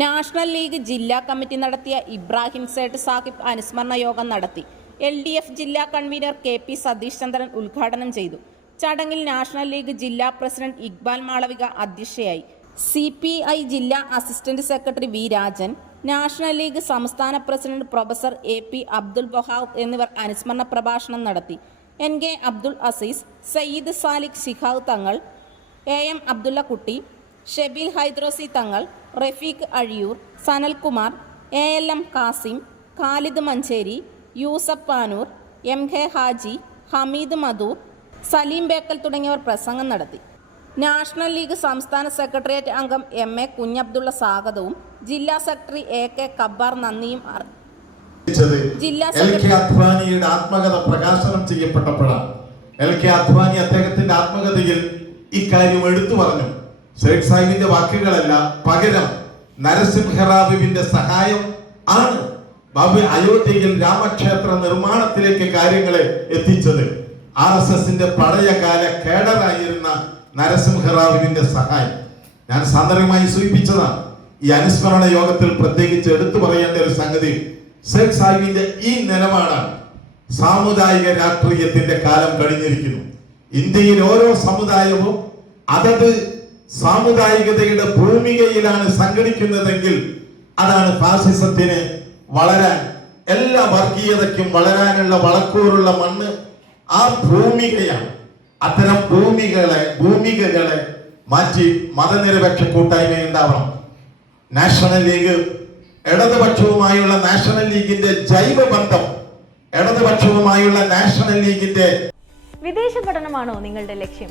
National league ജില്ലാ committee നടത്തിയ ഇബ്രാഹിം സേട്ട് സാഹിബ് അനുസ്മരണ യോഗം നടത്തി. എൽ ഡി എഫ് ജില്ലാ convener K P Satheesh Chandran ഉദ്ഘാടനം ചെയ്തു. ചടങ്ങിൽ നാഷണൽ ലീഗ് ജില്ലാ പ്രസിഡന്റ് ഇക്ബാൽ മാളവിക അധ്യക്ഷയായി. സി പി ഐ ജില്ലാ assistant secretary V Rajan national league സംസ്ഥാന president professor A P Abdul Wahab എന്നിവർ അനുസ്മരണ പ്രഭാഷണം നടത്തി. N K Abdul Azeez Sayyid Saliq Shihab Thangal A M Abdullakutty Shebeel Haidrosi Thangal Rafeeq Azhiyur Sanalkumar A L M Kasim Khalid Manjeri Yusuf Panoor M K Haji Hameed Madhur Saleem Bekal തുടങ്ങിയവർ പ്രസംഗം നടത്തി. National league സംസ്ഥാന secretariat അംഗം M A Kunhabdulla സ്വാഗതവും ജില്ലാ secretary A K കബ്ബാർ നന്ദിയും ജില്ലാ secretary ആത്മകഥ പ്രകാശനം ചെയ്യപ്പെട്ടപ്പോഴാണ്. എൽ കെ അദ്വാനി അദ്ദേഹത്തിന്റെ ആത്മകഥയിൽ ഇക്കാര്യം എടുത്തു പറഞ്ഞു. ഷേഖ് സാഹിബിന്റെ വാക്കുകളല്ല പകരം നരസിംഹറാവുവിന്റെ സഹായം ആണ് ബാബു അയോധ്യയിൽ രാമക്ഷേത്ര നിർമ്മാണത്തിലേക്ക് കാര്യങ്ങളെ എത്തിച്ചത്. ആർ എസ് എസിന്റെ പഴയകാല കേഡറായിരുന്ന നരസിംഹറാവുവിന്റെ സഹായം. ഞാൻ സാന്ദർഭികമായി സൂചിപ്പിച്ചതാണ് ഈ അനുസ്മരണ യോഗത്തിൽ പ്രത്യേകിച്ച് എടുത്തു പറയേണ്ട ഒരു സംഗതി ഷേഖ് സാഹിബിന്റെ ഈ നിലപാടാണ് സാമുദായിക രാഷ്ട്രീയത്തിന്റെ കാലം കഴിഞ്ഞിരിക്കുന്നു. ഇന്ത്യയിൽ ഓരോ സമുദായവും അതത് സാമുദായികതയുടെ ഭൂമികയിലാണ് സംഘടിക്കുന്നതെങ്കിൽ അതാണ് ഫാസിസത്തിന് വളരാൻ എല്ലാ വർഗീയതയ്ക്കും വളരാനുള്ള വളക്കൂറുള്ള മണ്ണ് ആ ഭൂമികയാണ്. അത്തരം ഭൂമികളെ ഭൂമികകളെ മാറ്റി മതനിരപേക്ഷ കൂട്ടായ്മ ഉണ്ടാവണം. നാഷണൽ ലീഗ് ഇടതുപക്ഷവുമായുള്ള നാഷണൽ ലീഗിന്റെ ജൈവ ബന്ധം ഇടതുപക്ഷവുമായുള്ള നാഷണൽ ലീഗിന്റെ വിദേശ പഠനമാണോ നിങ്ങളുടെ ലക്ഷ്യം?